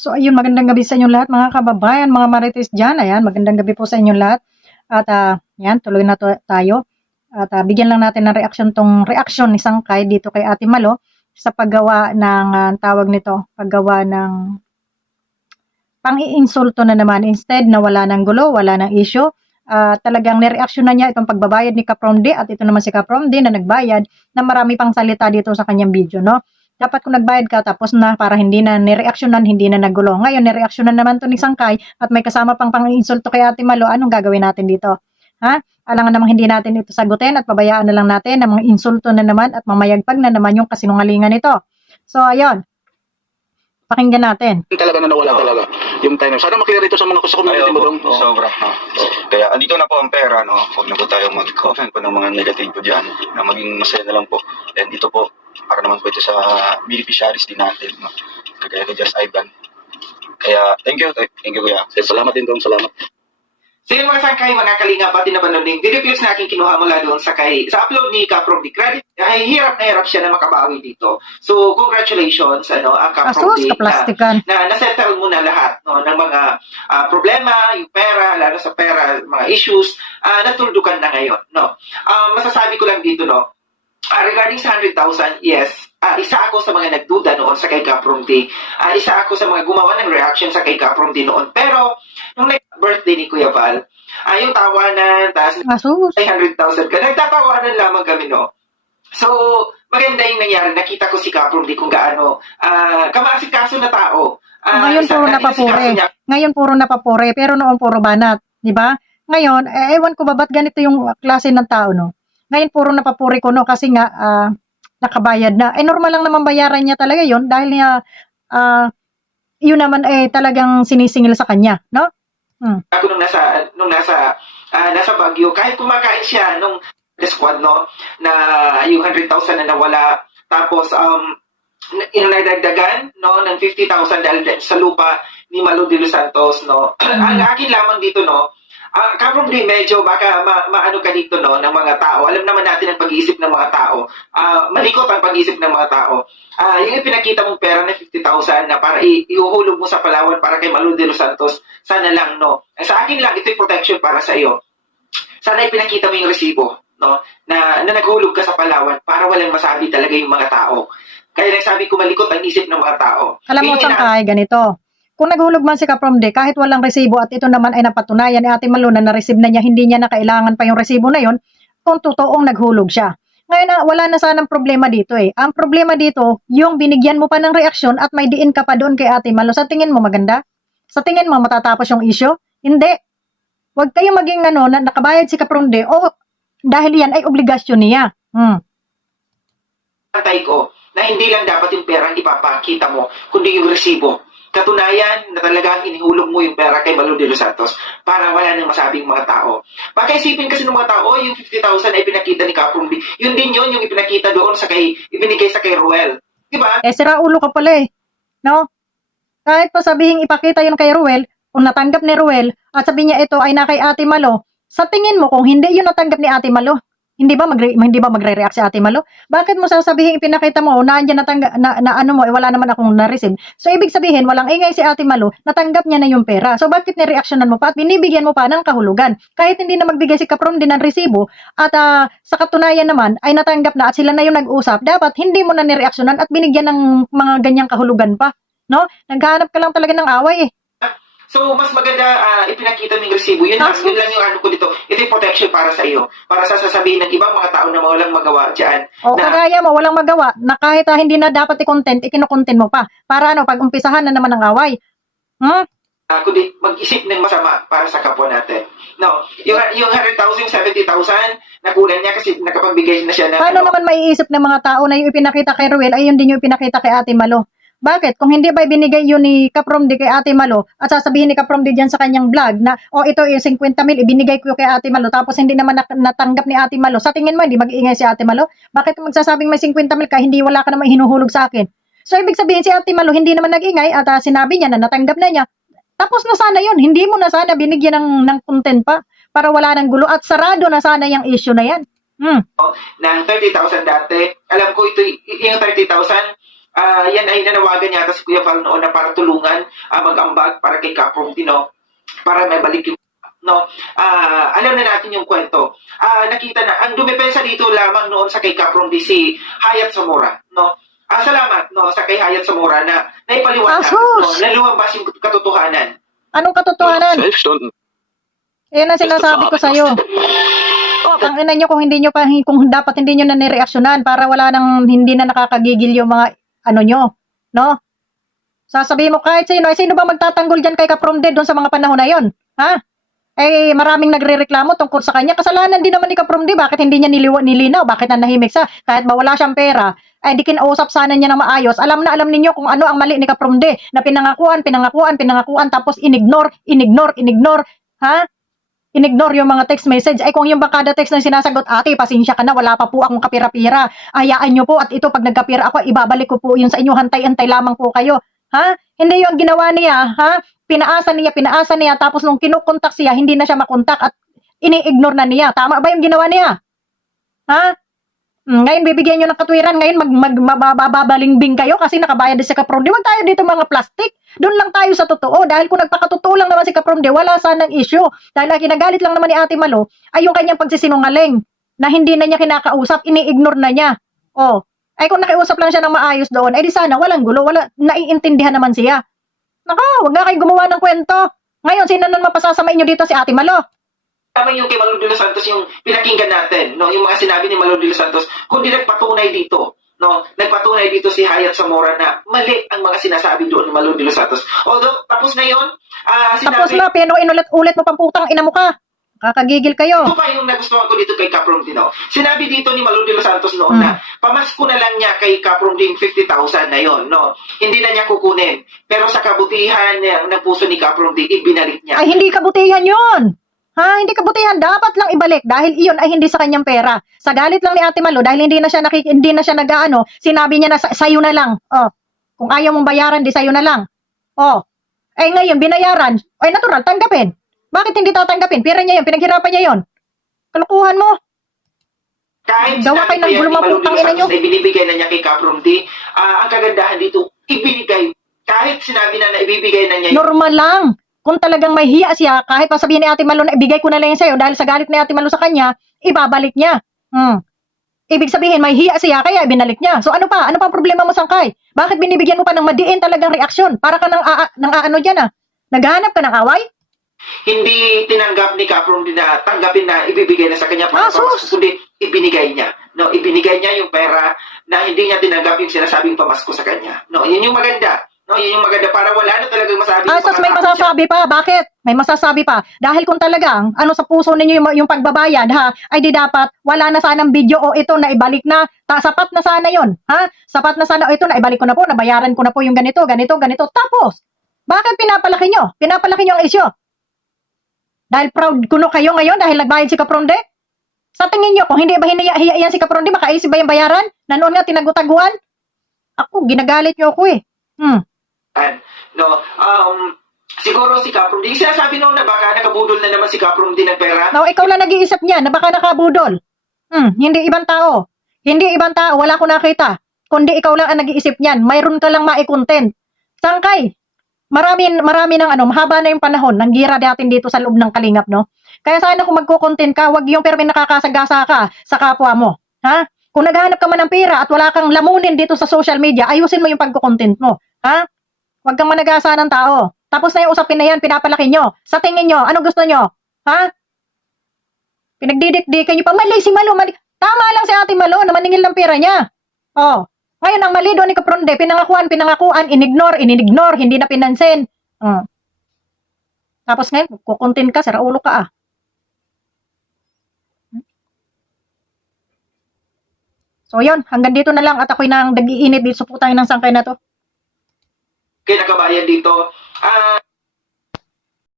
So ayun, magandang gabi sa inyong lahat mga kababayan, mga marites dyan. Ayan, magandang gabi po sa inyong lahat. At yan, tuloy na tayo. At bigyan lang natin ng reaction ni Sangkay dito kay Ate Malo sa paggawa ng tawag nito, paggawa ng pang-iinsulto na naman. Instead na wala ng gulo, wala ng issue. Talagang nireaction na niya itong pagbabayad ni Kapromdi at ito naman si Kapromdi na nagbayad na marami pang salita dito sa kanyang video, no? Dapat kung nagbayad ka tapos na para hindi na nireaksyonan, hindi na nagulo. Ngayon, nireaksyonan naman to ni Sangkay at may kasama pang pang-insulto kay Ate Malo. Anong gagawin natin dito? Ha? Alangan namang hindi natin ito sagutin at pabayaan na lang natin na mga insulto na naman at mamayagpag na naman yung kasinungalingan nito. So, ayun. Pakinggan natin. Talaga na nawala talaga yung time. Sana maklear ito sa mga sa community mo dong. Sobra. No? Kaya andito na po ang pera, no? Huwag na po tayong mag-comment po ng mga negative po dyan, na maging masaya na lang po. And dito po, para naman po ito sa beneficiaries din natin, no? Kagaya kay Just Ivan. Kaya, thank you kuya. Salamat din dong, salamat. So yun mga Sangkay, mga kalinga, pati naman nun yung video clips na aking kinuha mula doon sa upload ni Kapromdi. Credit, ay hirap na hirap siya na makabawi dito. So congratulations, ang Kapromdi na nasettle mo na lahat, no, ng mga problema, yung pera, lalo sa pera, mga issues, natuldukan na ngayon. No? Masasabi ko lang dito, no, regarding sa 100,000, yes, isa ako sa mga nagduda noon sa kay Kapromdi. Isa ako sa mga gumawa ng reaction sa kay Kapromdi noon. Pero, nung birthday ni Kuya Val, yung tawanan, tapos 100,000 ka, nagtatawanan lamang kami, no? So, maganda yung nangyari. Nakita ko si Kapromdi kung gaano kamasikaso na tao. Ngayon puro napapure. Ngayon puro napapure, pero noon puro banat. Di ba? Ngayon, ewan ko ba ba't ganito yung klase ng tao, no? Ngayon puro napapuri ko, no? Kasi nga, nakabayad na. Normal lang naman bayaran niya talaga yon dahil niya, yun naman talagang sinisingil sa kanya, no? Ako nung nasa Baguio, kahit kumakain siya nung squad, no, na yung 100,000 na nawala, tapos inadagdagan, no, ng 50,000 dahil sa lupa ni Malo de los Santos, no. Ang akin lamang dito, no, Kapromdi, medyo baka maano ka dito, no, ng mga tao. Alam naman natin ang pag-iisip ng mga tao. Malikot ang pag-iisip ng mga tao. Yung ipinakita mong pera na 50,000 na para iuhulog mo sa Palawan para kay Malo de los Santos, sana lang, no. Sa akin lang, ito'y protection para sa iyo. Sana ipinakita mo yung resibo, no, na naghulog ka sa Palawan para walang masabi talaga yung mga tao. Kaya nagsabi ko, malikot ang isip ng mga tao. Alam mo, Sangkay, ganito. Kung naghulog man si Kapromdi, kahit walang resibo at ito naman ay napatunayan ni Ate Malo na na-receive na niya, hindi niya na kailangan pa yung resibo na yon, kung totoong naghulog siya. Ngayon, wala na sanang problema dito eh. Ang problema dito, yung binigyan mo pa ng reaksyon at may diin ka pa doon kay Ate Malo. Sa tingin mo maganda? Sa tingin mo matatapos yung issue? Hindi. Huwag kayong maging na nakabayad si Kapromdi o dahil yan ay obligasyon niya. Antay ko na hindi lang dapat yung pera ang ipapakita mo, kundi yung resibo. Katunayan na talagang inihulog mo yung pera kay Malo de los Santos para wala nang masabing mga tao. Baka isipin kasi ng mga tao, yung 50,000 na ipinakita ni Kapromdi, yun din yun yung ipinakita doon ibinigay sa kay Ruel. Diba? Sira ulo ka pala eh. No? Kahit pa sabihin ipakita yun kay Ruel, kung natanggap ni Ruel, at sabihin niya ito ay na kay Ate Malo, sa tingin mo kung hindi yun natanggap ni Ate Malo, hindi ba magre-react si Ate Malo? Bakit mo sasabihin ipinakita mo na andyan ano mo, wala naman akong na-receive. So ibig sabihin walang ingay si Ate Malo, natanggap niya na yung pera. So bakit ni-reactionan mo pa at binibigyan mo pa ng kahulugan? Kahit hindi na magbigay si Kapromdi ng resibo at sa katunayan naman ay natanggap na at sila na yung nag-usap, dapat hindi mo na ni-reactionan at binigyan ng mga ganyang kahulugan pa, no? Naghahanap ka lang talaga ng away eh. So, mas maganda ipinakita mo yung resibo. Yun lang yung ano ko dito. Ito yung protection para sa iyo. Para sa sasabihin ng ibang mga tao na walang magawa dyan. O kagaya mo, walang magawa, na kahit hindi na dapat i-content, ikino-content mo pa. Para pag umpisahan na naman ang away. Kundi mag-isip ng masama para sa kapwa natin. No, yung 100,000, 70,000, nakulan niya kasi nakapagbigay na siya na... Paano naman maiisip ng mga tao na yung ipinakita kay Ruel ay yun din yung ipinakita kay Ate Malo? Bakit? Kung hindi ba binigay yun ni Kapromdi kay Ate Malo at sasabihin ni Kapromdi dyan sa kanyang vlog na ito yung 50,000 ibinigay ko kay Ate Malo tapos hindi naman natanggap ni Ate Malo, sa tingin mo hindi mag-iingay si Ate Malo? Bakit magsasabing may 50,000 ka hindi wala ka naman hinuhulog sa akin? So ibig sabihin si Ate Malo hindi naman nag-ingay at sinabi niya na natanggap na niya. Tapos na sana yun, hindi mo na sana binigyan ng content pa para wala ng gulo at sarado na sana yung issue na yan. Ng 30,000 dati, alam ko ito yung 30,000 yan ay nanawagan yata si Kuya Val noon na para tulungan mag-ambag para kay Kaprom Dino para may balik yung no. Alam na natin yung kwento. Nakita na ang dumepensa dito lamang noon sa kay Kaprom D si Hayat Zamora, no. Salamat no sa kay Hayat Zamora na naipaliwanag no, na lumabas yung katotohanan. Anong katotohanan? 12 Stunden. Yan ang sinasabi ko sa'yo. Ang ina nyo kung hindi nyo pa, kung dapat hindi nyo na nireaksyonan para wala nang, hindi na nakakagigil yung mga, ano nyo, no? Sasabihin mo kahit sino, sino ba magtatanggol dyan kay Kaprom D doon sa mga panahon na yon? Ha? Eh, maraming nagrereklamo tungkol sa kanya. Kasalanan din naman ni Kaprom D. Bakit hindi niya nilinaw? Bakit nanahimik siya? Kahit ba wala siyang pera, ay di kinausap sana niya ng maayos. Alam na alam ninyo kung ano ang mali ni Kaprom D. Na pinangakuan, tapos ignore. Ha? Ignore yung mga text message. Ay kung yung bakada text na sinasagot, ate, pasensya ka na, wala pa po akong kapira-pira. Hayaan nyo po at ito pag nagkapira ako, ibabalik ko po yun sa inyo, hantay-antay lamang po kayo. Ha? Hindi yung ginawa niya, ha? Pinaasa niya, tapos nung kinukontak siya, hindi na siya makontak at ini-ignore na niya. Tama ba yung ginawa niya? Ha? Ngayon, bibigyan nyo ng katwiran. Ngayon, mababalingbing kayo kasi nakabayad din si Kaprom D. Huwag tayo dito mga plastic. Doon lang tayo sa totoo. Dahil kung nagpakatotoo lang naman si Kaprom D, wala sanang issue. Dahil kinagalit lang naman ni Ate Malo ay yung kanyang pagsisinungaling na hindi na niya kinakausap, ini-ignore na niya. Oh. Ay kung nakiusap lang siya ng maayos doon, ay di sana walang gulo, naiintindihan naman siya. Nako, huwag nga kayo gumawa ng kwento. Ngayon, sino naman mapasasamain nyo dito si Ate Malo? Tama yung kay Malo de los Santos yung pinakinggan natin, no, yung mga sinabi ni Malo de los Santos, kundi nagpatunay dito, no, nagpatunay dito si Hayat Zamora na mali ang mga sinasabi doon ni Malo de los Santos. Although, tapos na yun, Tapos na, pero inulit-ulit mo pang putang ina mo ka. Kakagigil kayo. ito pa yung nagustuhan ko dito kay Kaprom Dino. Sinabi dito ni Malo de los Santos noon na pamasko na lang niya kay Kaprom Dino 50,000 na yon, no. Hindi na niya kukunin. Pero sa kabutihan ng puso ni Kaprom Dino, ibinalik niya. Ay, hindi kabutihan yun. Ha, hindi kabutihan. Dapat lang ibalik dahil iyon ay hindi sa kanyang pera. Sa galit lang ni Ate Malo dahil hindi na siya nag-aano, sinabi niya na sa'yo na lang. Oh, kung ayaw mong bayaran, di sa'yo na lang. Oh, ay ngayon, binayaran. Ay, natural, tanggapin. Bakit hindi tatanggapin? Pera niya yun, pinaghirapan niya yun. Kalukuhan mo. Kahit Gawa kayo ng gulo, maputang ina nyo. na ibinibigay na niya kay Kaprom D, ang kagandahan dito, ibinigay. Kahit sinabi na ibibigay na niya. Normal lang. Kung talagang may hiya siya, kahit pasabihin ni Ate Malo na ibigay ko na lang yan sa'yo dahil sa galit ni Ate Malo sa kanya, ibabalik niya. Ibig sabihin, may hiya siya, kaya ibinalik niya. So ano pa? Ano pa problema mo, Sangkay? Bakit binibigyan mo pa ng madiin talagang reaksyon? Para ka ng ano dyan ah. Naghahanap ka ng away? Hindi tinanggap ni Kaprom D na tanggapin na ibibigay na sa kanya para sus! kundi ibinigay niya. No, ibinigay niya yung pera na hindi niya tinanggap yung sinasabing pamasko sa kanya. No, yun yung maganda. No, yun yung maganda para wala na talagang masabi. Sus, may masasabi pa. Bakit? May masasabi pa. Dahil kung talagang ano sa puso ninyo yung pagbabayad ha, ay di dapat wala na sanang video o ito na ibalik na. Sapat na sana yon, ha? Sapat na sana o ito na ibalik ko na po, nabayaran ko na po yung ganito. Tapos, bakit pinapalaki nyo? Pinapalaki nyo ang isyo. Dahil proud kuno kayo ngayon dahil nagbayad si Kaprom D? Sa tingin nyo, kung hindi ba hinihiya yan si Kaprom D, makaisip ba yung bayaran? Na noon nga tinagutaguan? Ako, ginagalit nyo ako eh. No, siguro si Kaprom D, sinasabi noon na baka nakabudol na naman si Kaprom D ng pera. No, ikaw lang nag-iisip niya na baka nakabudol. Hindi ibang tao. Hindi ibang tao, wala ko nakita. Kundi ikaw lang ang nag-iisip niyan. Mayroon ka lang mai-content. Sangkay, marami ng mahaba na yung panahon ng gira natin dito sa loob ng Kalingap, no? Kaya sana kung magko-content ka, wag yung permin nakakasagasa ka sa kapwa mo. Ha? Kung naghahanap ka man ng pera at wala kang lamunin dito sa social media, ayusin mo yung pagko-content mo. Ha? Wag kang managasa ng tao. Tapos na yung usapin na yan, pinapalaki nyo. Sa tingin nyo, ano gusto nyo? Ha? Pinagdidikdikan nyo pa, mali si Malo, mali. Tama lang si Ate Malo na maningil ng pera niya. Oh. Ngayon, ang mali doon ni Kaprom D, pinangakuan, inignore, hindi na pinansin. Tapos ngayon, kukuntin ka, saraulo ka ah. So yun, hanggang dito na lang at ako'y nang nag-iinit dito sa putang ng sangkay na to. Kaya nakabayan dito.